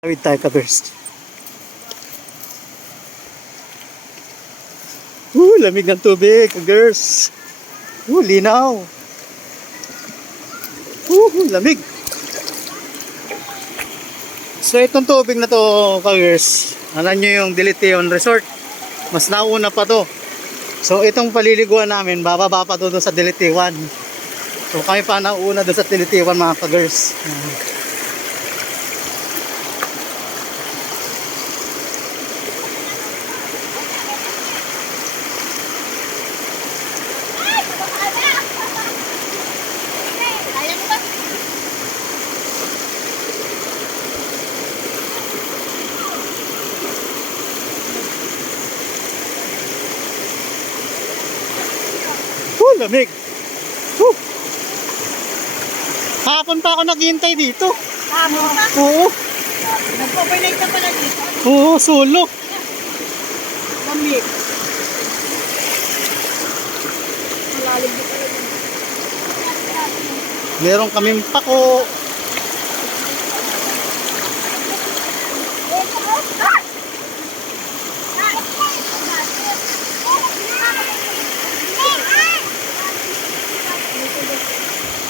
Tawid tayo ka-girls. Lamig ng tubig ka-girls. Linaw. Lamig. So itong tubig na to ka-girls, alam nyo yung Dilitiyon Resort, mas nauna pa to. So itong paliliguan namin, bababa pa to doon sa Dilitiwan. So kami pa nauna doon sa Dilitiwan mga ka-girls. Lamig. Hapon pa ako naghihintay dito. Hapon pa? Oo. Nag-overnight na pala dito? Oo, sulok. Lamig. Malalim dito. Meron kaming pako.